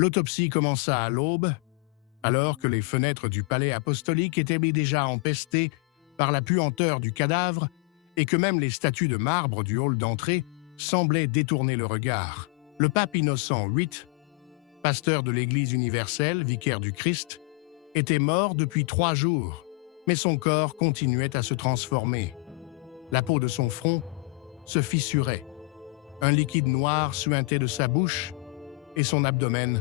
L'autopsie commença à l'aube, alors que les fenêtres du palais apostolique étaient déjà empestées par la puanteur du cadavre et que même les statues de marbre du hall d'entrée semblaient détourner le regard. Le pape Innocent VIII, pasteur de l'Église universelle, vicaire du Christ, était mort depuis 3 jours, mais son corps continuait à se transformer. La peau de son front se fissurait. Un liquide noir suintait de sa bouche et son abdomen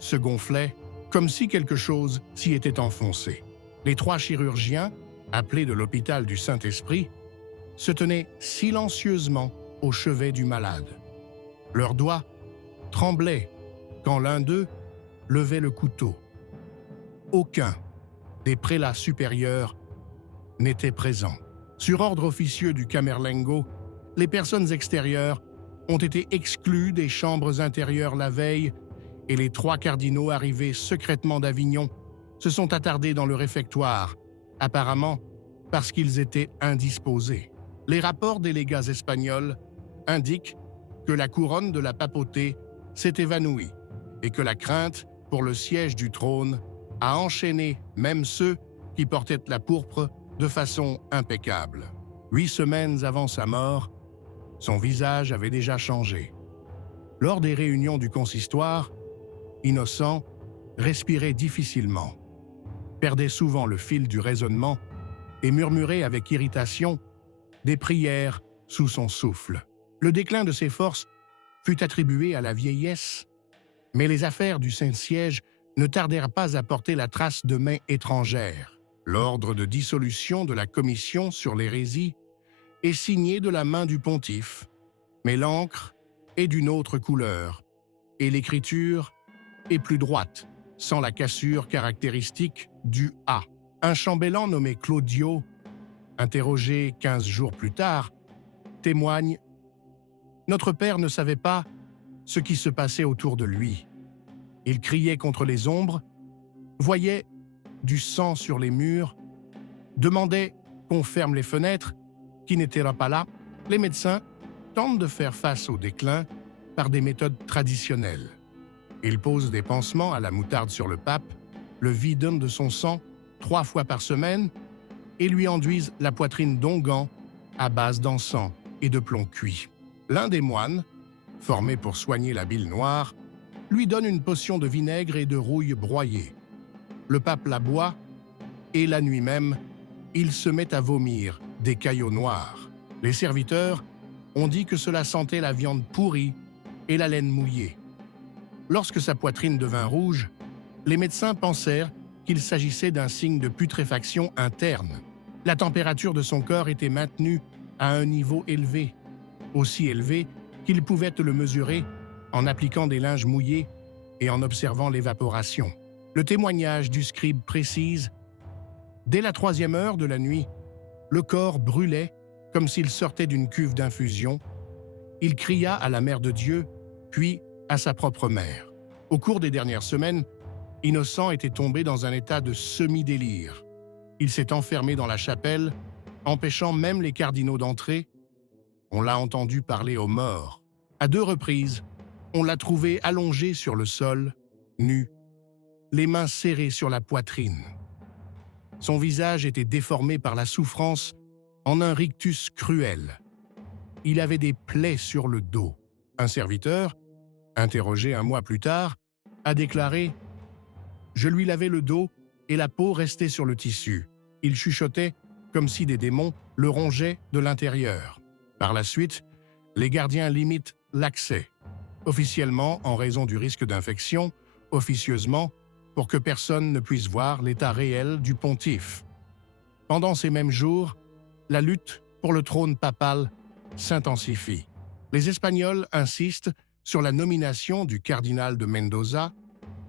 se gonflait comme si quelque chose s'y était enfoncé. Les 3 chirurgiens, appelés de l'hôpital du Saint-Esprit, se tenaient silencieusement au chevet du malade. Leurs doigts tremblaient quand l'un d'eux levait le couteau. Aucun des prélats supérieurs n'était présent. Sur ordre officieux du Camerlengo, les personnes extérieures ont été exclues des chambres intérieures la veille et les 3 cardinaux arrivés secrètement d'Avignon se sont attardés dans le réfectoire, apparemment parce qu'ils étaient indisposés. Les rapports des légats espagnols indiquent que la couronne de la papauté s'est évanouie et que la crainte pour le siège du trône a enchaîné même ceux qui portaient la pourpre de façon impeccable. 8 semaines avant sa mort, son visage avait déjà changé. Lors des réunions du consistoire, Innocent respirait difficilement, perdait souvent le fil du raisonnement et murmurait avec irritation des prières sous son souffle. Le déclin de ses forces fut attribué à la vieillesse, mais les affaires du Saint-Siège ne tardèrent pas à porter la trace de mains étrangères. L'ordre de dissolution de la commission sur l'hérésie est signé de la main du pontife, mais l'encre est d'une autre couleur et l'écriture est plus droite, sans la cassure caractéristique du A. Un chambellan nommé Claudio, interrogé 15 jours plus tard, témoigne « Notre père ne savait pas ce qui se passait autour de lui. Il criait contre les ombres, voyait du sang sur les murs, demandait qu'on ferme les fenêtres, qui n'étaient pas là. Les médecins tentent de faire face au déclin par des méthodes traditionnelles. Ils posent des pansements à la moutarde sur le pape, le vident de son sang 3 fois par semaine et lui enduisent la poitrine d'onguents à base d'encens et de plomb cuit. L'un des moines, formé pour soigner la bile noire, lui donne une potion de vinaigre et de rouille broyée. Le pape la boit et la nuit même, il se met à vomir des caillots noirs. Les serviteurs ont dit que cela sentait la viande pourrie et la laine mouillée. Lorsque sa poitrine devint rouge, les médecins pensèrent qu'il s'agissait d'un signe de putréfaction interne. La température de son corps était maintenue à un niveau élevé, aussi élevé qu'il pouvait le mesurer en appliquant des linges mouillés et en observant l'évaporation. Le témoignage du scribe précise « Dès la 3e heure de la nuit, le corps brûlait comme s'il sortait d'une cuve d'infusion. Il cria à la Mère de Dieu, puis à sa propre mère. Au cours des dernières semaines, Innocent était tombé dans un état de semi-délire. Il s'est enfermé dans la chapelle, empêchant même les cardinaux d'entrer. On l'a entendu parler aux morts. À 2 reprises, on l'a trouvé allongé sur le sol, nu, les mains serrées sur la poitrine. Son visage était déformé par la souffrance en un rictus cruel. Il avait des plaies sur le dos. Un serviteur, interrogé 1 mois plus tard, a déclaré « Je lui lavais le dos et la peau restait sur le tissu. Il chuchotait comme si des démons le rongeaient de l'intérieur. » Par la suite, les gardiens limitent l'accès, officiellement en raison du risque d'infection, officieusement pour que personne ne puisse voir l'état réel du pontife. Pendant ces mêmes jours, la lutte pour le trône papal s'intensifie. Les Espagnols insistent sur la nomination du cardinal de Mendoza,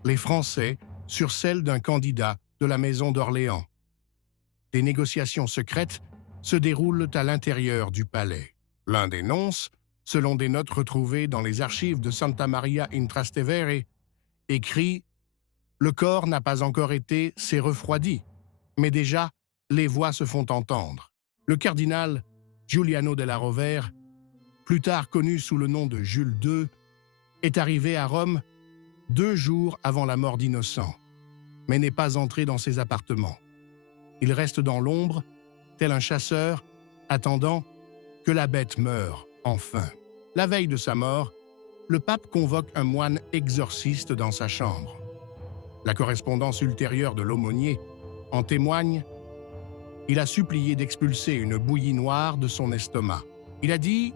les Français sur celle d'un candidat de la maison d'Orléans. Des négociations secrètes se déroulent à l'intérieur du palais. L'un des nonces, selon des notes retrouvées dans les archives de Santa Maria in Trastevere, écrit « Le corps n'a pas encore été s'est refroidi, mais déjà les voix se font entendre. » Le cardinal Giuliano della Rovere, plus tard connu sous le nom de Jules II, est arrivé à Rome 2 jours avant la mort d'Innocent, mais n'est pas entré dans ses appartements. Il reste dans l'ombre, tel un chasseur, attendant que la bête meure, enfin. La veille de sa mort, le pape convoque un moine exorciste dans sa chambre. La correspondance ultérieure de l'aumônier en témoigne. Il a supplié d'expulser une bouillie noire de son estomac. Il a dit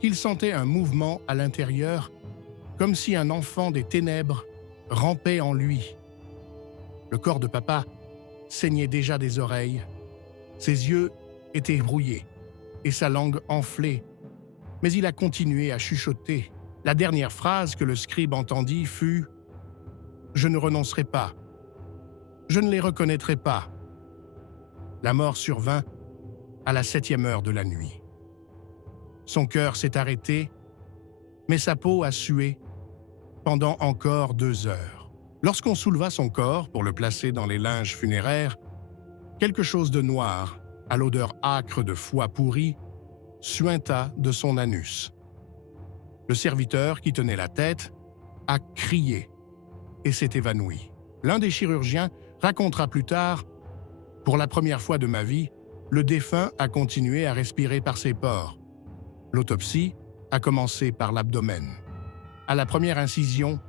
qu'il sentait un mouvement à l'intérieur, comme si un enfant des ténèbres rampait en lui. Le corps de papa saignait déjà des oreilles. Ses yeux étaient brouillés et sa langue enflée. Mais il a continué à chuchoter. La dernière phrase que le scribe entendit fut « Je ne renoncerai pas. Je ne les reconnaîtrai pas. » La mort survint à la 7e heure de la nuit. Son cœur s'est arrêté, mais sa peau a sué pendant encore 2 heures. Lorsqu'on souleva son corps pour le placer dans les linges funéraires, quelque chose de noir, à l'odeur âcre de foie pourri, suinta de son anus. Le serviteur qui tenait la tête a crié et s'est évanoui. L'un des chirurgiens racontera plus tard « Pour la première fois de ma vie, le défunt a continué à respirer par ses pores. L'autopsie a commencé par l'abdomen. À la première incision,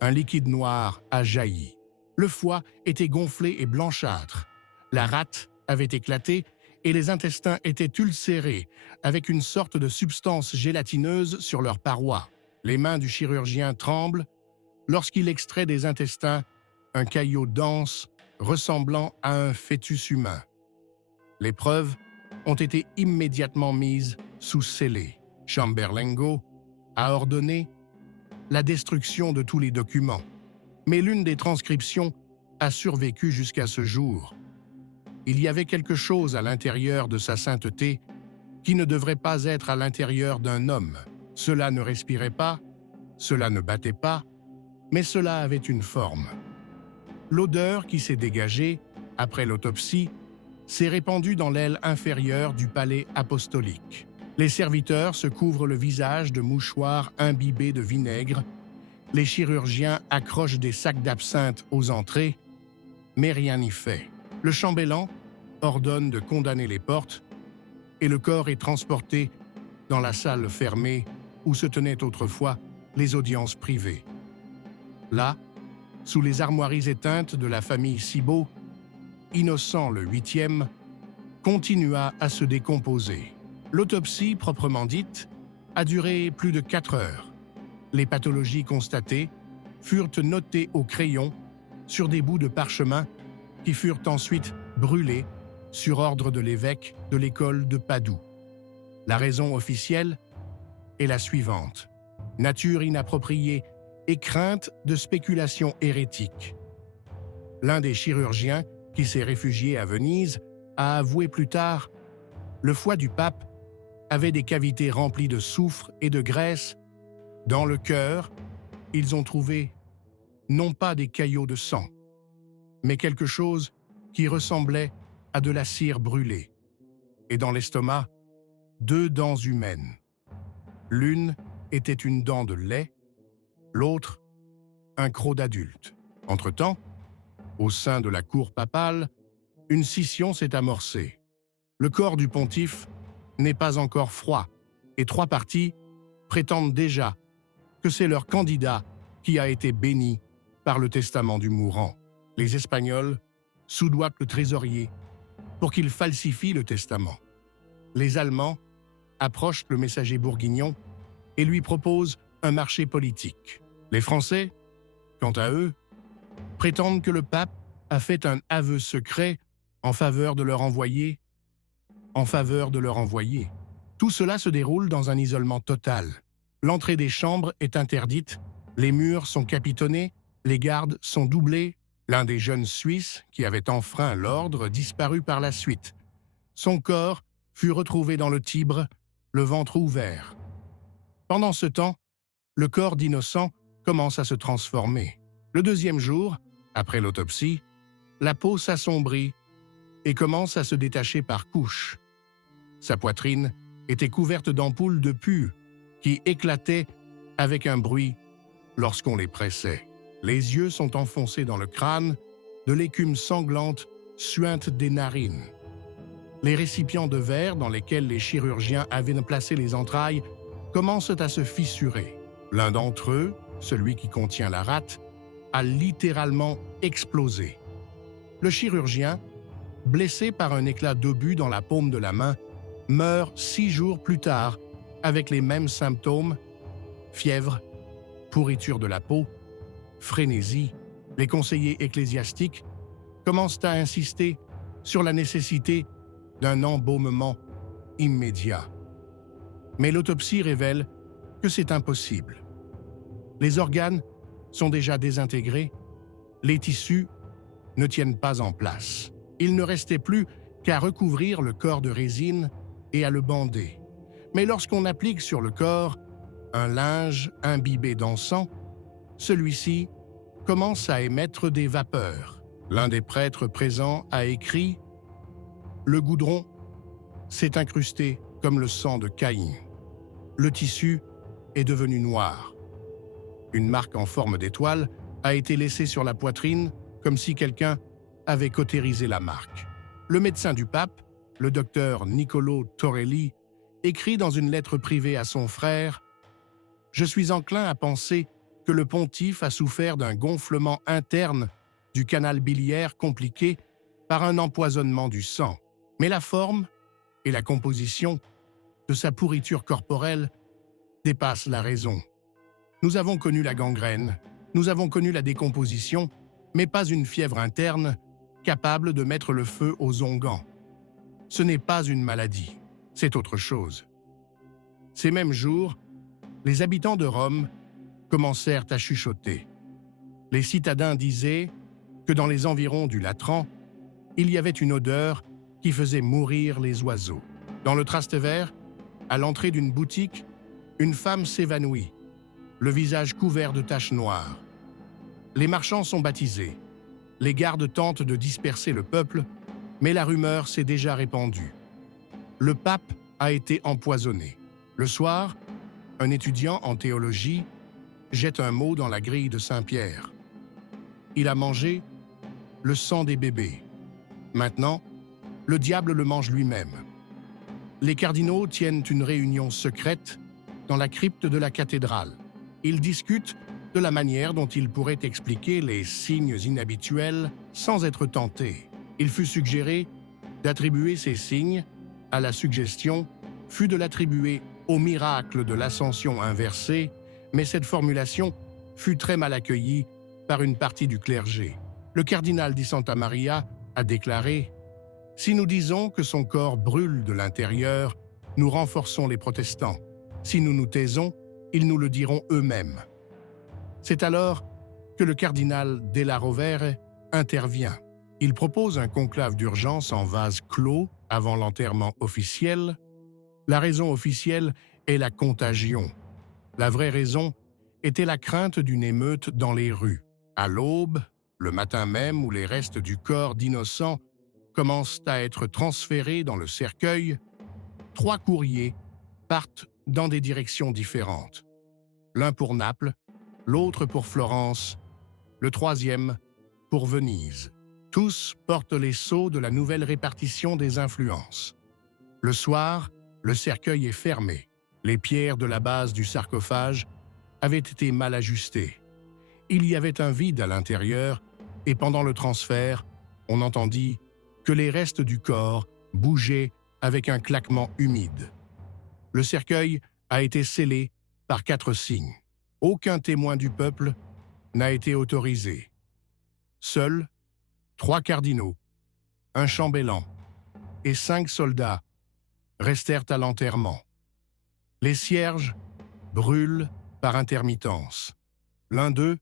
un liquide noir a jailli. Le foie était gonflé et blanchâtre. La rate avait éclaté et les intestins étaient ulcérés avec une sorte de substance gélatineuse sur leurs parois. Les mains du chirurgien tremblent lorsqu'il extrait des intestins un caillot dense ressemblant à un fœtus humain. Les preuves ont été immédiatement mises sous scellé. Chamberlengo a ordonné la destruction de tous les documents, mais l'une des transcriptions a survécu jusqu'à ce jour. Il y avait quelque chose à l'intérieur de sa sainteté qui ne devrait pas être à l'intérieur d'un homme. Cela ne respirait pas, cela ne battait pas, mais cela avait une forme. L'odeur qui s'est dégagée, après l'autopsie, s'est répandue dans l'aile inférieure du palais apostolique. Les serviteurs se couvrent le visage de mouchoirs imbibés de vinaigre, les chirurgiens accrochent des sacs d'absinthe aux entrées, mais rien n'y fait. Le chambellan ordonne de condamner les portes et le corps est transporté dans la salle fermée où se tenaient autrefois les audiences privées. Là, sous les armoiries éteintes de la famille Cibot, Innocent le 8e continua à se décomposer. L'autopsie, proprement dite, a duré plus de 4 heures. Les pathologies constatées furent notées au crayon sur des bouts de parchemin qui furent ensuite brûlés sur ordre de l'évêque de l'école de Padoue. La raison officielle est la suivante: nature inappropriée et crainte de spéculation hérétique. L'un des chirurgiens qui s'est réfugié à Venise a avoué plus tard « Le foie du pape avait des cavités remplies de soufre et de graisse. Dans le cœur, ils ont trouvé non pas des caillots de sang, mais quelque chose qui ressemblait à de la cire brûlée. Et dans l'estomac, 2 dents humaines. L'une était une dent de lait, l'autre, un croc d'adulte. Entre-temps, au sein de la cour papale, une scission s'est amorcée. Le corps du pontife n'est pas encore froid et 3 partis prétendent déjà que c'est leur candidat qui a été béni par le testament du mourant. Les Espagnols soudoient le trésorier pour qu'il falsifie le testament. Les Allemands approchent le messager bourguignon et lui proposent un marché politique. Les Français, quant à eux, prétendent que le pape a fait un aveu secret en faveur de leur envoyé. Tout cela se déroule dans un isolement total. L'entrée des chambres est interdite, les murs sont capitonnés, les gardes sont doublés. L'un des jeunes Suisses qui avait enfreint l'ordre disparut par la suite. Son corps fut retrouvé dans le Tibre, le ventre ouvert. Pendant ce temps, le corps d'Innocent commence à se transformer. Le 2e jour, après l'autopsie, la peau s'assombrit et commence à se détacher par couches. Sa poitrine était couverte d'ampoules de pus qui éclataient avec un bruit lorsqu'on les pressait. Les yeux sont enfoncés dans le crâne, de l'écume sanglante suinte des narines. Les récipients de verre dans lesquels les chirurgiens avaient placé les entrailles commencent à se fissurer. L'un d'entre eux, celui qui contient la rate, a littéralement explosé. Le chirurgien, blessé par un éclat d'obus dans la paume de la main, meurt 6 jours plus tard avec les mêmes symptômes, fièvre, pourriture de la peau, frénésie. Les conseillers ecclésiastiques commencent à insister sur la nécessité d'un embaumement immédiat. Mais l'autopsie révèle que c'est impossible. Les organes sont déjà désintégrés, les tissus ne tiennent pas en place. Il ne restait plus qu'à recouvrir le corps de résine et à le bander. Mais lorsqu'on applique sur le corps un linge imbibé d'encens, celui-ci commence à émettre des vapeurs. L'un des prêtres présents a écrit « Le goudron s'est incrusté comme le sang de Caïn. Le tissu est devenu noir. Une marque en forme d'étoile a été laissée sur la poitrine comme si quelqu'un avait cautérisé la marque. » Le médecin du pape, le docteur Niccolo Torelli, écrit dans une lettre privée à son frère « Je suis enclin à penser que le pontife a souffert d'un gonflement interne du canal biliaire compliqué par un empoisonnement du sang. Mais la forme et la composition de sa pourriture corporelle dépassent la raison. Nous avons connu la gangrène, nous avons connu la décomposition, mais pas une fièvre interne capable de mettre le feu aux onguents. Ce n'est pas une maladie, c'est autre chose. » Ces mêmes jours, les habitants de Rome commencèrent à chuchoter. Les citadins disaient que dans les environs du Latran, il y avait une odeur qui faisait mourir les oiseaux. Dans le Trastevere, à l'entrée d'une boutique, une femme s'évanouit, le visage couvert de taches noires. Les marchands sont baptisés. Les gardes tentent de disperser le peuple, mais la rumeur s'est déjà répandue. Le pape a été empoisonné. Le soir, un étudiant en théologie jette un mot dans la grille de Saint-Pierre. Il a mangé le sang des bébés. Maintenant, le diable le mange lui-même. Les cardinaux tiennent une réunion secrète dans la crypte de la cathédrale. Ils discutent de la manière dont ils pourraient expliquer les signes inhabituels sans être tentés. Il fut suggéré d'attribuer ces signes à la suggestion, fut de l'attribuer au miracle de l'ascension inversée, mais cette formulation fut très mal accueillie par une partie du clergé. Le cardinal di Santa Maria a déclaré « Si nous disons que son corps brûle de l'intérieur, nous renforçons les protestants. Si nous nous taisons, ils nous le diront eux-mêmes. » C'est alors que le cardinal Della Rovere intervient. Il propose un conclave d'urgence en vase clos avant l'enterrement officiel. La raison officielle est la contagion. La vraie raison était la crainte d'une émeute dans les rues. À l'aube, le matin même où les restes du corps d'innocents commencent à être transférés dans le cercueil, 3 courriers partent dans des directions différentes. L'un pour Naples, l'autre pour Florence, le 3e pour Venise. Tous portent les sceaux de la nouvelle répartition des influences. Le soir, le cercueil est fermé. Les pierres de la base du sarcophage avaient été mal ajustées. Il y avait un vide à l'intérieur et pendant le transfert, on entendit que les restes du corps bougeaient avec un claquement humide. Le cercueil a été scellé par 4 signes. Aucun témoin du peuple n'a été autorisé. Seuls 3 cardinaux, un chambellan et 5 soldats restèrent à l'enterrement. Les cierges brûlent par intermittence, l'un d'eux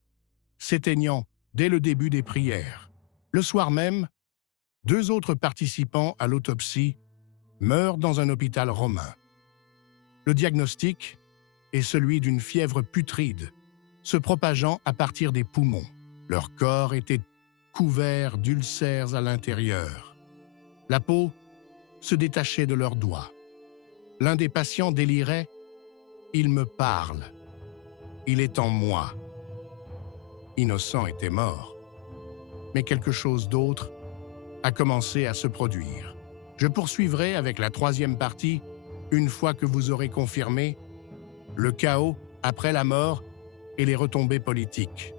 s'éteignant dès le début des prières. Le soir même, 2 autres participants à l'autopsie meurent dans un hôpital romain. Le diagnostic est celui d'une fièvre putride, se propageant à partir des poumons. Leur corps était couvert d'ulcères à l'intérieur. La peau se détachait de leurs doigts. L'un des patients délirait « Il me parle. Il est en moi. » innocent était mort. Mais quelque chose d'autre a commencé à se produire. Je poursuivrai avec la troisième partie une fois que vous aurez confirmé le chaos après la mort et les retombées politiques.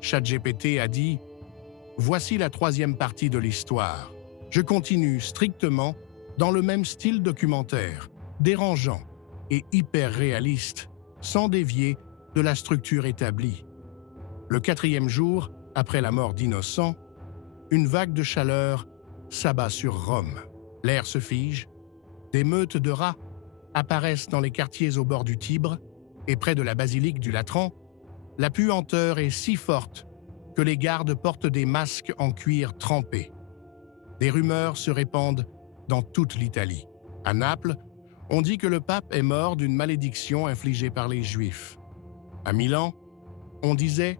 ChatGPT a dit « Voici la troisième partie de l'histoire. Je continue strictement dans le même style documentaire, dérangeant et hyper réaliste, sans dévier de la structure établie. Le quatrième jour, après la mort d'Innocent, une vague de chaleur s'abat sur Rome. L'air se fige, des meutes de rats apparaissent dans les quartiers au bord du Tibre et près de la basilique du Latran. La puanteur est si forte que les gardes portent des masques en cuir trempé. Des rumeurs se répandent dans toute l'Italie. À Naples, on dit que le pape est mort d'une malédiction infligée par les Juifs. À Milan, on disait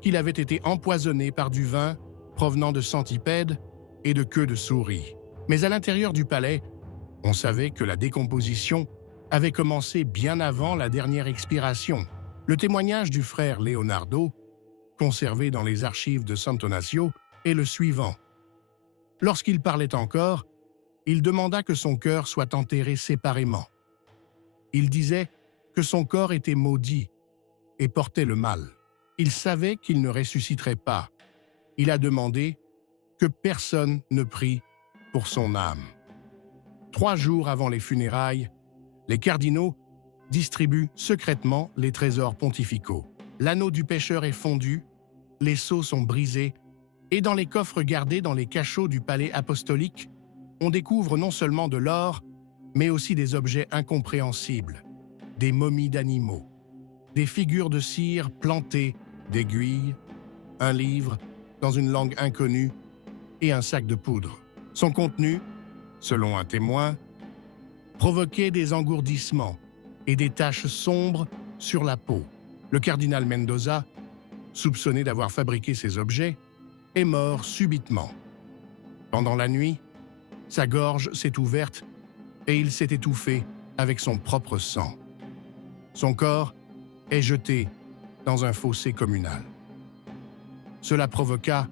qu'il avait été empoisonné par du vin provenant de centipèdes et de queues de souris. Mais à l'intérieur du palais, on savait que la décomposition avait commencé bien avant la dernière expiration. Le témoignage du frère Leonardo, conservé dans les archives de Sant'Onofrio, est le suivant. Lorsqu'il parlait encore, il demanda que son cœur soit enterré séparément. Il disait que son corps était maudit et portait le mal. Il savait qu'il ne ressusciterait pas. Il a demandé que personne ne prie pour son âme. 3 jours avant les funérailles, les cardinaux distribuent secrètement les trésors pontificaux. L'anneau du pêcheur est fondu, les sceaux sont brisés, et dans les coffres gardés dans les cachots du palais apostolique, on découvre non seulement de l'or, mais aussi des objets incompréhensibles, des momies d'animaux, des figures de cire plantées d'aiguilles, un livre dans une langue inconnue et un sac de poudre. Son contenu, selon un témoin, provoquait des engourdissements et des taches sombres sur la peau. Le cardinal Mendoza, soupçonné d'avoir fabriqué ces objets, est mort subitement. Pendant la nuit, sa gorge s'est ouverte et il s'est étouffé avec son propre sang. Son corps est jeté dans un fossé communal. Cela provoqua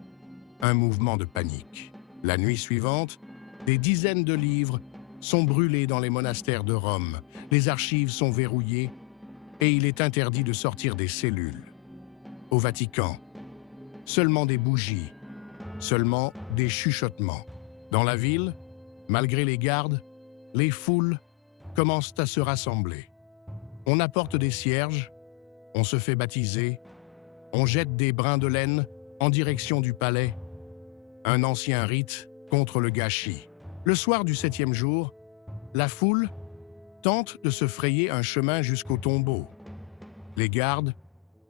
un mouvement de panique. La nuit suivante, des dizaines de livres sont brûlés dans les monastères de Rome, les archives sont verrouillées et il est interdit de sortir des cellules. Au Vatican, seulement des bougies, seulement des chuchotements. Dans la ville, malgré les gardes, les foules commencent à se rassembler. On apporte des cierges, on se fait baptiser, on jette des brins de laine en direction du palais, un ancien rite contre le gâchis. Le soir du 7e jour, la foule tente de se frayer un chemin jusqu'au tombeau. Les gardes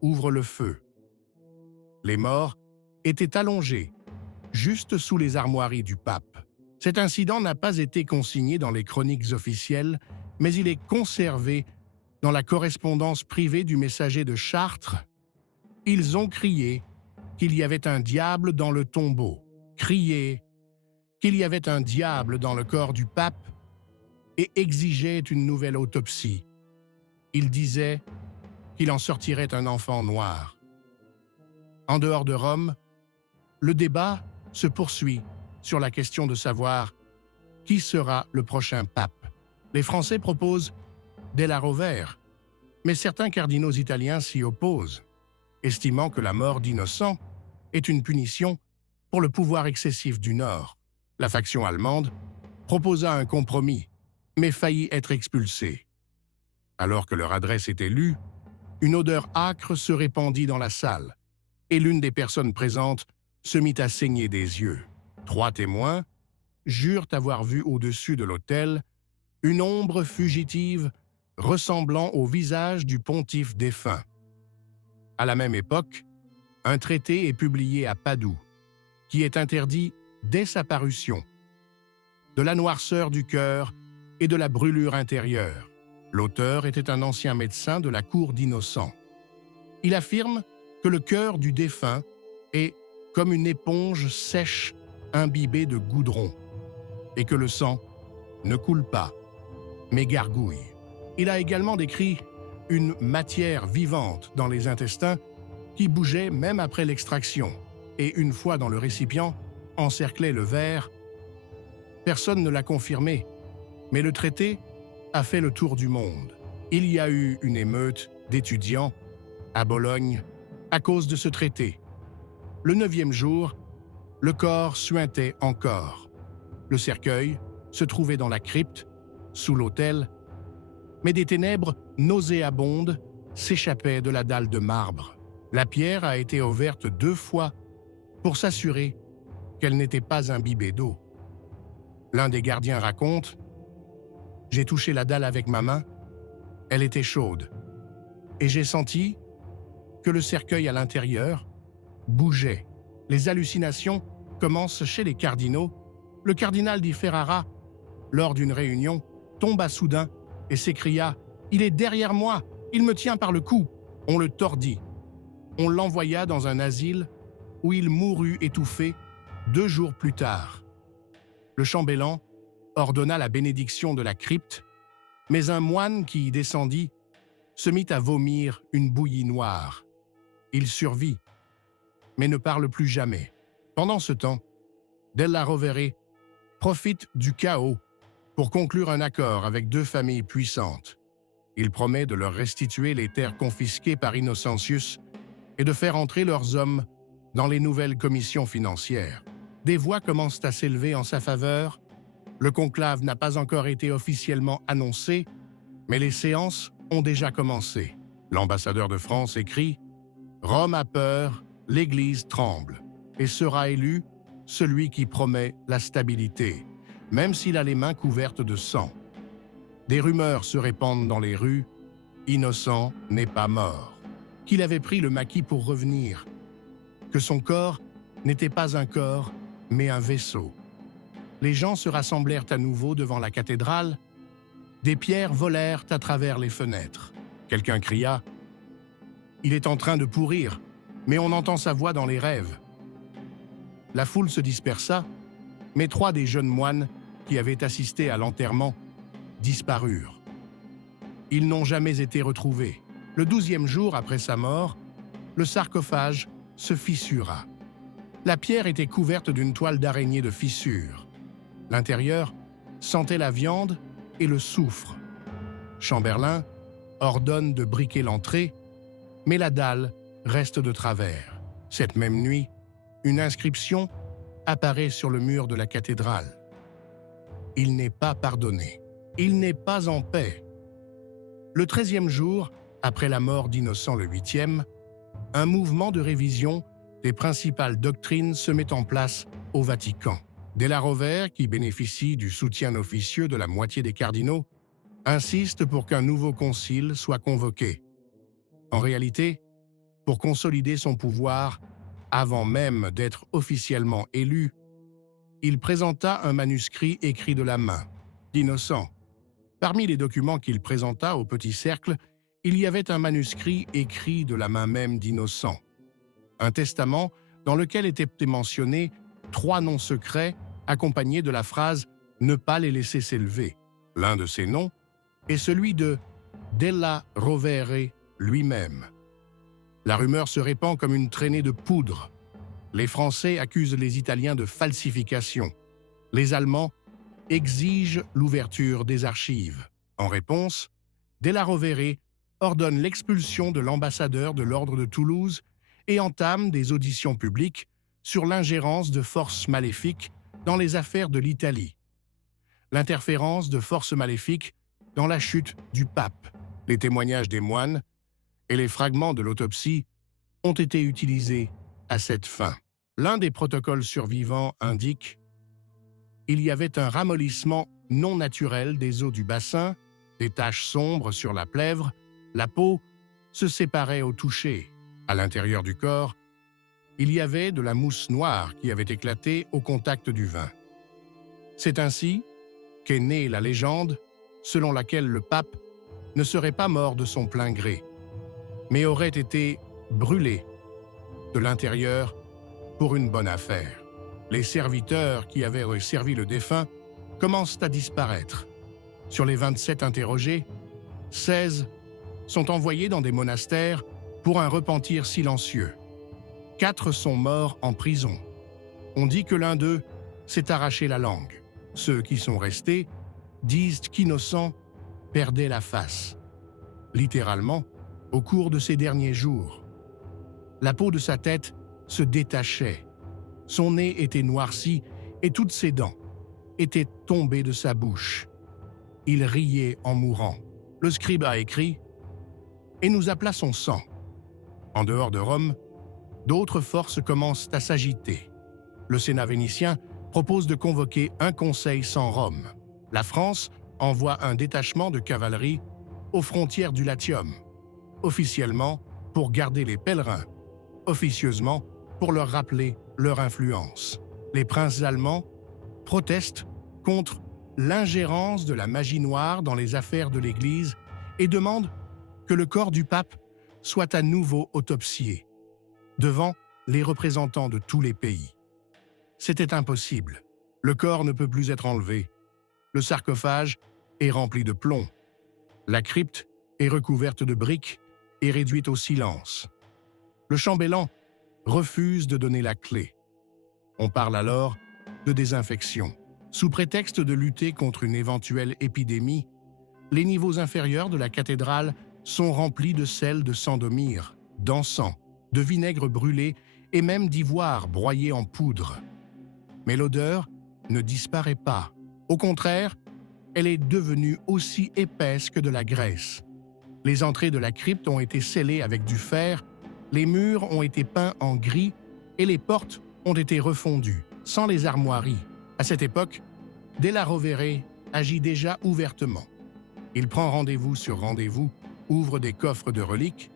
ouvrent le feu. Les morts étaient allongés, juste sous les armoiries du pape. Cet incident n'a pas été consigné dans les chroniques officielles, mais il est conservé dans la correspondance privée du messager de Chartres. Ils ont crié qu'il y avait un diable dans le tombeau, crié qu'il y avait un diable dans le corps du pape et exigeaient une nouvelle autopsie. Ils disaient qu'il en sortirait un enfant noir. En dehors de Rome, le débat se poursuit sur la question de savoir qui sera le prochain pape. Les Français proposent Della Rovere, mais certains cardinaux italiens s'y opposent, estimant que la mort d'Innocent est une punition pour le pouvoir excessif du Nord. La faction allemande proposa un compromis, mais faillit être expulsée. Alors que leur adresse était lue, une odeur âcre se répandit dans la salle, et l'une des personnes présentes se mit à saigner des yeux. 3 témoins jurent avoir vu au-dessus de l'autel une ombre fugitive ressemblant au visage du pontife défunt. À la même époque, un traité est publié à Padoue, qui est interdit dès sa parution, de la noirceur du cœur et de la brûlure intérieure. L'auteur était un ancien médecin de la cour d'Innocent. Il affirme que le cœur du défunt est comme une éponge sèche imbibée de goudron, et que le sang ne coule pas, mais gargouille. Il a également décrit une matière vivante dans les intestins qui bougeait même après l'extraction, et une fois dans le récipient, encerclait le verre. Personne ne l'a confirmé, mais le traité a fait le tour du monde. Il y a eu une émeute d'étudiants à Bologne à cause de ce traité. Le 9e jour, le corps suintait encore. Le cercueil se trouvait dans la crypte, sous l'autel, mais des ténèbres nauséabondes s'échappaient de la dalle de marbre. La pierre a été ouverte 2 fois pour s'assurer qu'elle n'était pas imbibée d'eau. L'un des gardiens raconte « J'ai touché la dalle avec ma main, elle était chaude, et j'ai senti que le cercueil à l'intérieur bougeait. Les hallucinations commencent chez les cardinaux. Le cardinal di Ferrara, lors d'une réunion, tomba soudain et s'écria « Il est derrière moi, il me tient par le cou !» On le tordit. On l'envoya dans un asile où il mourut étouffé 2 jours plus tard. Le chambellan ordonna la bénédiction de la crypte, mais un moine qui y descendit se mit à vomir une bouillie noire. Il survit, mais ne parle plus jamais. Pendant ce temps, Della Rovere profite du chaos pour conclure un accord avec 2 familles puissantes. Il promet de leur restituer les terres confisquées par Innocentius et de faire entrer leurs hommes dans les nouvelles commissions financières. Des voix commencent à s'élever en sa faveur. Le conclave n'a pas encore été officiellement annoncé, mais les séances ont déjà commencé. L'ambassadeur de France écrit « Rome a peur, l'Église tremble, et sera élu celui qui promet la stabilité, même s'il a les mains couvertes de sang. » Des rumeurs se répandent dans les rues. Innocent n'est pas mort. Qu'il avait pris le maquis pour revenir. Que son corps n'était pas un corps, mais un vaisseau. Les gens se rassemblèrent à nouveau devant la cathédrale. Des pierres volèrent à travers les fenêtres. Quelqu'un cria « Il est en train de pourrir, mais on entend sa voix dans les rêves. » La foule se dispersa, mais 3 des jeunes moines qui avaient assisté à l'enterrement disparurent. Ils n'ont jamais été retrouvés. Le 12e jour après sa mort, le sarcophage se fissura. La pierre était couverte d'une toile d'araignée de fissures. L'intérieur sentait la viande et le soufre. Chamberlain ordonne de briquer l'entrée, mais la dalle reste de travers. Cette même nuit, une inscription apparaît sur le mur de la cathédrale. « Il n'est pas pardonné. Il n'est pas en paix. » Le 13e jour, après la mort d'Innocent le 8e, un mouvement de révision des principales doctrines se met en place au Vatican. Della Rovere, qui bénéficie du soutien officieux de la moitié des cardinaux, insiste pour qu'un nouveau concile soit convoqué. En réalité, pour consolider son pouvoir, avant même d'être officiellement élu, il présenta un manuscrit écrit de la main d'Innocent. Parmi les documents qu'il présenta au petit cercle, il y avait un manuscrit écrit de la main même d'Innocent. Un testament dans lequel étaient mentionnés 3 noms secrets accompagnés de la phrase « Ne pas les laisser s'élever ». L'un de ces noms est celui de Della Rovere lui-même. La rumeur se répand comme une traînée de poudre. Les Français accusent les Italiens de falsification. Les Allemands exigent l'ouverture des archives. En réponse, Della Rovere ordonne l'expulsion de l'ambassadeur de l'Ordre de Toulouse et entame des auditions publiques sur l'ingérence de forces maléfiques dans les affaires de l'Italie. L'interférence de forces maléfiques dans la chute du pape, les témoignages des moines et les fragments de l'autopsie ont été utilisés à cette fin. L'un des protocoles survivants indique « Il y avait un ramollissement non naturel des eaux du bassin, des taches sombres sur la plèvre, la peau se séparait au toucher. À l'intérieur du corps, il y avait de la mousse noire qui avait éclaté au contact du vin. C'est ainsi qu'est née la légende selon laquelle le pape ne serait pas mort de son plein gré, mais aurait été brûlé de l'intérieur pour une bonne affaire. Les serviteurs qui avaient servi le défunt commencent à disparaître. Sur les 27 interrogés, 16 sont envoyés dans des monastères pour un repentir silencieux. 4 sont morts en prison. On dit que l'un d'eux s'est arraché la langue. Ceux qui sont restés disent qu'Innocent perdait la face. Littéralement, au cours de ces derniers jours. La peau de sa tête se détachait. Son nez était noirci et toutes ses dents étaient tombées de sa bouche. Il riait en mourant. Le scribe a écrit « Et nous appela son sang ». En dehors de Rome, d'autres forces commencent à s'agiter. Le Sénat vénitien propose de convoquer un conseil sans Rome. La France envoie un détachement de cavalerie aux frontières du Latium, officiellement pour garder les pèlerins, officieusement pour leur rappeler leur influence. Les princes allemands protestent contre l'ingérence de la magie noire dans les affaires de l'Église et demandent que le corps du pape soit à nouveau autopsié, devant les représentants de tous les pays. C'était impossible. Le corps ne peut plus être enlevé. Le sarcophage est rempli de plomb. La crypte est recouverte de briques et réduite au silence. Le chambellan refuse de donner la clé. On parle alors de désinfection. Sous prétexte de lutter contre une éventuelle épidémie, les niveaux inférieurs de la cathédrale sont remplis de sel de sang de myrrhe, d'encens, de vinaigre brûlé et même d'ivoire broyé en poudre. Mais l'odeur ne disparaît pas. Au contraire, elle est devenue aussi épaisse que de la graisse. Les entrées de la crypte ont été scellées avec du fer, les murs ont été peints en gris et les portes ont été refondues, sans les armoiries. À cette époque, Della Rovere agit déjà ouvertement. Il prend rendez-vous sur rendez-vous, ouvre des coffres de reliques,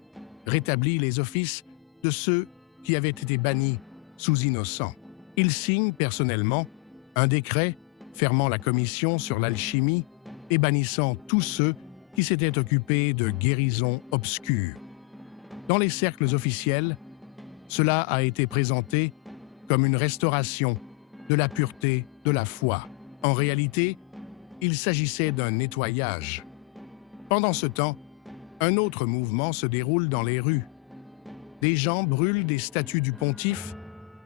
rétablit les offices de ceux qui avaient été bannis sous Innocent. Il signe personnellement un décret fermant la commission sur l'alchimie et bannissant tous ceux qui s'étaient occupés de guérisons obscures. Dans les cercles officiels, cela a été présenté comme une restauration de la pureté de la foi. En réalité, il s'agissait d'un nettoyage. Pendant ce temps, un autre mouvement se déroule dans les rues. Des gens brûlent des statues du pontife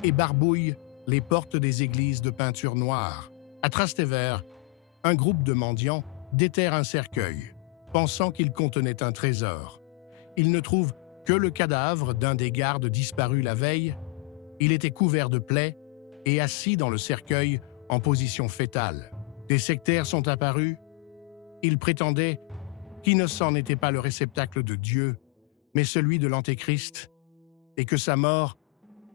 et barbouillent les portes des églises de peinture noire. À Trastevere, un groupe de mendiants déterre un cercueil, pensant qu'il contenait un trésor. Ils ne trouvent que le cadavre d'un des gardes disparus la veille. Il était couvert de plaies et assis dans le cercueil en position fétale. Des sectaires sont apparus. Ils prétendaient qu'Innocent n'était pas le réceptacle de Dieu, mais celui de l'Antéchrist, et que sa mort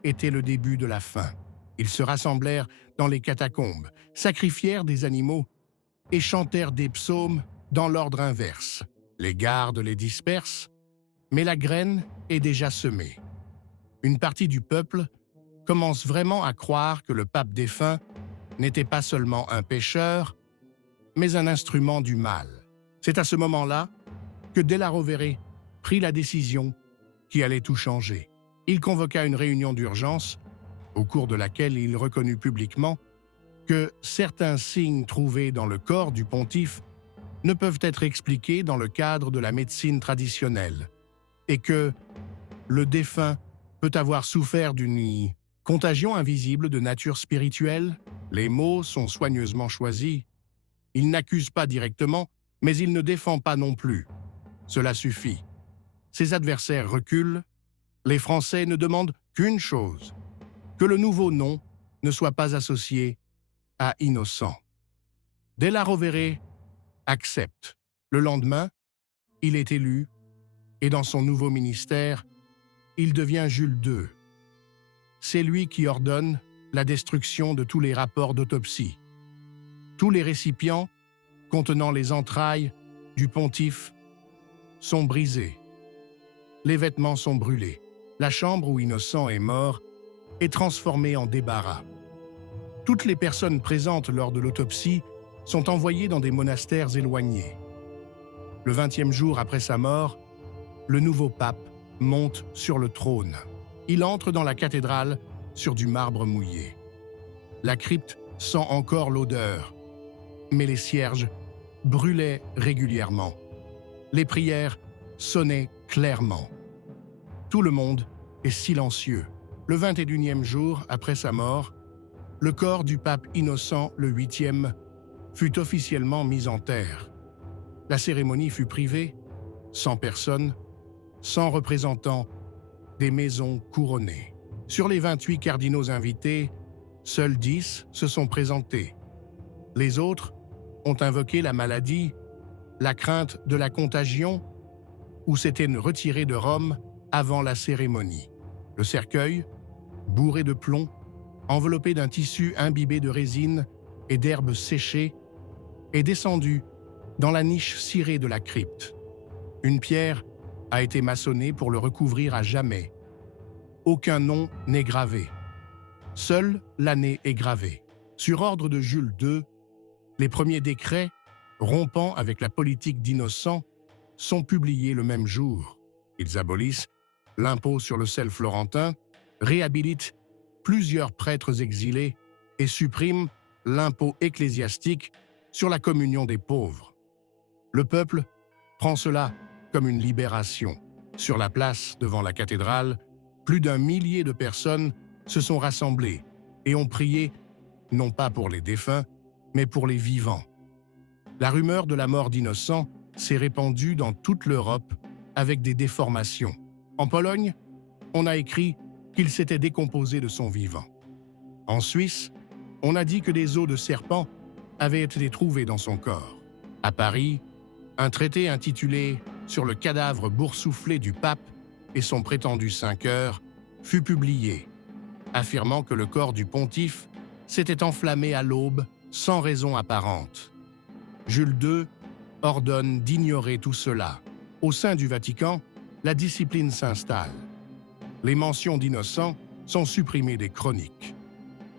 était le début de la fin. Ils se rassemblèrent dans les catacombes, sacrifièrent des animaux et chantèrent des psaumes dans l'ordre inverse. Les gardes les dispersent, mais la graine est déjà semée. Une partie du peuple commence vraiment à croire que le pape défunt n'était pas seulement un pécheur, mais un instrument du mal. C'est à ce moment-là que Della Rovere prit la décision qui allait tout changer. Il convoqua une réunion d'urgence, au cours de laquelle il reconnut publiquement que certains signes trouvés dans le corps du pontife ne peuvent être expliqués dans le cadre de la médecine traditionnelle et que le défunt peut avoir souffert d'une contagion invisible de nature spirituelle. Les mots sont soigneusement choisis. Il n'accuse pas directement, mais il ne défend pas non plus. Cela suffit. Ses adversaires reculent. Les Français ne demandent qu'une chose, que le nouveau nom ne soit pas associé à Innocent. Della Rovere accepte. Le lendemain, il est élu et dans son nouveau ministère, il devient Jules II. C'est lui qui ordonne la destruction de tous les rapports d'autopsie. Tous les récipients contenant les entrailles du pontife sont brisés. Les vêtements sont brûlés. La chambre où Innocent est mort est transformée en débarras. Toutes les personnes présentes lors de l'autopsie sont envoyées dans des monastères éloignés. Le 20e jour après sa mort, le nouveau pape monte sur le trône. Il entre dans la cathédrale sur du marbre mouillé. La crypte sent encore l'odeur, mais les cierges brûlaient régulièrement. Les prières sonnaient clairement. Tout le monde est silencieux. Le 21e jour après sa mort, le corps du pape Innocent le 8e fut officiellement mis en terre. La cérémonie fut privée, sans personne, sans représentants des maisons couronnées. Sur les 28 cardinaux invités, seuls 10 se sont présentés. Les autres ont invoqué la maladie, la crainte de la contagion ou s'étaient retirés de Rome avant la cérémonie. Le cercueil, bourré de plomb, enveloppé d'un tissu imbibé de résine et d'herbes séchées, est descendu dans la niche cirée de la crypte. Une pierre a été maçonnée pour le recouvrir à jamais. Aucun nom n'est gravé. Seule l'année est gravée. Sur ordre de Jules II, les premiers décrets, rompant avec la politique d'Innocent, sont publiés le même jour. Ils abolissent l'impôt sur le sel florentin, réhabilitent plusieurs prêtres exilés et suppriment l'impôt ecclésiastique sur la communion des pauvres. Le peuple prend cela comme une libération. Sur la place devant la cathédrale, plus d'1 millier de personnes se sont rassemblées et ont prié non pas pour les défunts, mais pour les vivants. La rumeur de la mort d'Innocent s'est répandue dans toute l'Europe avec des déformations. En Pologne, on a écrit qu'il s'était décomposé de son vivant. En Suisse, on a dit que des os de serpent avaient été trouvés dans son corps. À Paris, un traité intitulé « Sur le cadavre boursouflé du pape et son prétendu 5 heures » fut publié, affirmant que le corps du pontife s'était enflammé à l'aube sans raison apparente. Jules II ordonne d'ignorer tout cela. Au sein du Vatican, la discipline s'installe. Les mentions d'Innocent sont supprimées des chroniques.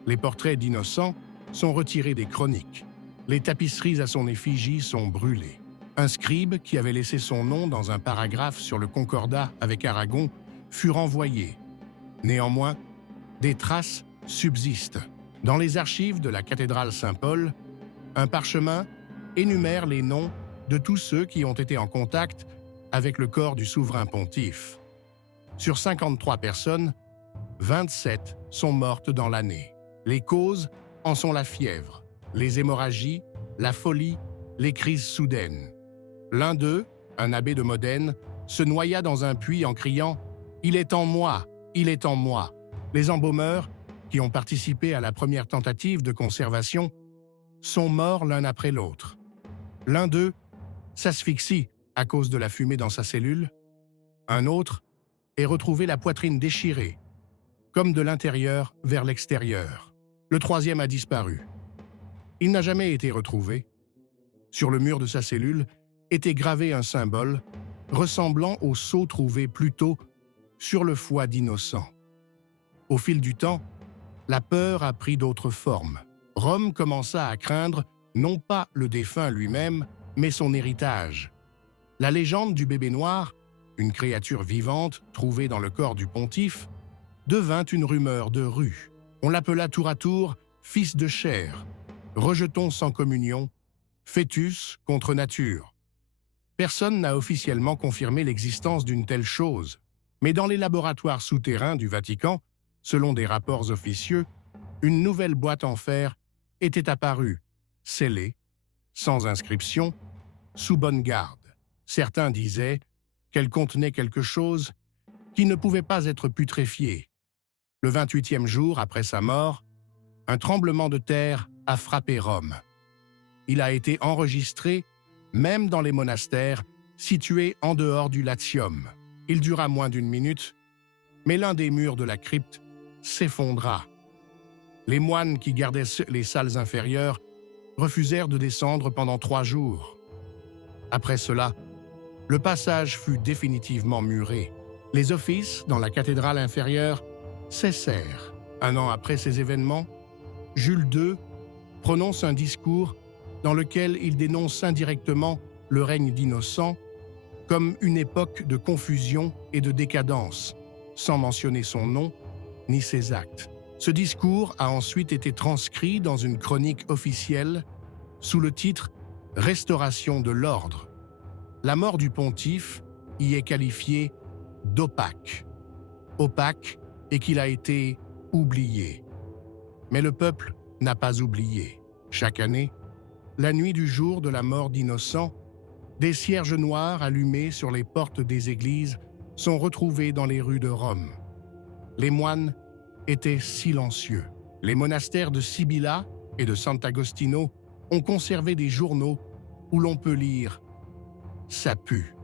Les portraits d'Innocent sont retirés des chroniques. Les tapisseries à son effigie sont brûlées. Un scribe qui avait laissé son nom dans un paragraphe sur le concordat avec Aragon fut renvoyé. Néanmoins, des traces subsistent. Dans les archives de la cathédrale Saint-Paul, un parchemin énumère les noms de tous ceux qui ont été en contact avec le corps du souverain pontife. Sur 53 personnes, 27 sont mortes dans l'année. Les causes en sont la fièvre, les hémorragies, la folie, les crises soudaines. L'un d'eux, un abbé de Modène, se noya dans un puits en criant « Il est en moi, il est en moi ». Les embaumeurs, qui ont participé à la première tentative de conservation, sont morts l'un après l'autre. L'un d'eux s'asphyxie à cause de la fumée dans sa cellule. Un autre est retrouvé la poitrine déchirée, comme de l'intérieur vers l'extérieur. Le troisième a disparu. Il n'a jamais été retrouvé. Sur le mur de sa cellule était gravé un symbole ressemblant au sceau trouvé plus tôt sur le foie d'Innocent. Au fil du temps, la peur a pris d'autres formes. Rome commença à craindre non pas le défunt lui-même, mais son héritage. La légende du bébé noir, une créature vivante trouvée dans le corps du pontife, devint une rumeur de rue. On l'appela tour à tour « fils de chair », rejeton sans communion, fœtus contre nature. Personne n'a officiellement confirmé l'existence d'une telle chose, mais dans les laboratoires souterrains du Vatican, selon des rapports officieux, une nouvelle boîte en fer était apparue, scellée, sans inscription, sous bonne garde. Certains disaient qu'elle contenait quelque chose qui ne pouvait pas être putréfié. Le 28e jour après sa mort, un tremblement de terre a frappé Rome. Il a été enregistré même dans les monastères situés en dehors du Latium. Il dura moins d'1 minute, mais l'un des murs de la crypte s'effondra. Les moines qui gardaient les salles inférieures refusèrent de descendre pendant 3 jours. Après cela, le passage fut définitivement muré. Les offices dans la cathédrale inférieure cessèrent. 1 an après ces événements, Jules II prononce un discours dans lequel il dénonce indirectement le règne d'Innocent comme une époque de confusion et de décadence, sans mentionner son nom ni ses actes. Ce discours a ensuite été transcrit dans une chronique officielle sous le titre « Restauration de l'ordre ». La mort du pontife y est qualifiée d'opaque. opaque et qu'il a été oublié. Mais le peuple n'a pas oublié. Chaque année, la nuit du jour de la mort d'innocents, des cierges noirs allumés sur les portes des églises sont retrouvés dans les rues de Rome. Les moines étaient silencieux. Les monastères de Sibylla et de Sant'Agostino ont conservé des journaux où l'on peut lire « Ça pue ».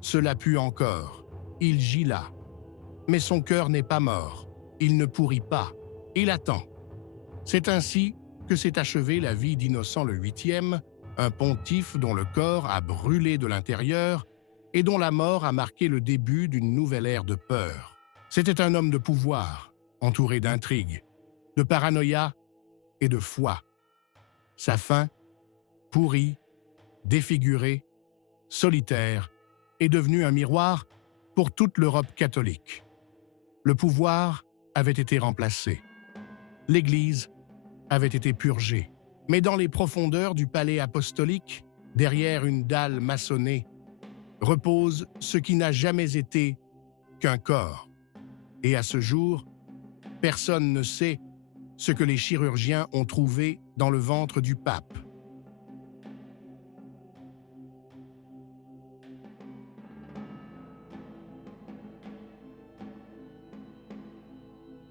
Cela pue encore. Il gît là. Mais son cœur n'est pas mort. Il ne pourrit pas. Il attend. C'est ainsi que s'est achevée la vie d'Innocent le VIIIe, un pontife dont le corps a brûlé de l'intérieur et dont la mort a marqué le début d'une nouvelle ère de peur. C'était un homme de pouvoir, entouré d'intrigues, de paranoïa et de foi. Sa fin, pourrie, défigurée, solitaire, est devenue un miroir pour toute l'Europe catholique. Le pouvoir avait été remplacé. L'Église avait été purgée. Mais dans les profondeurs du palais apostolique, derrière une dalle maçonnée, repose ce qui n'a jamais été qu'un corps. Et à ce jour, personne ne sait ce que les chirurgiens ont trouvé dans le ventre du pape.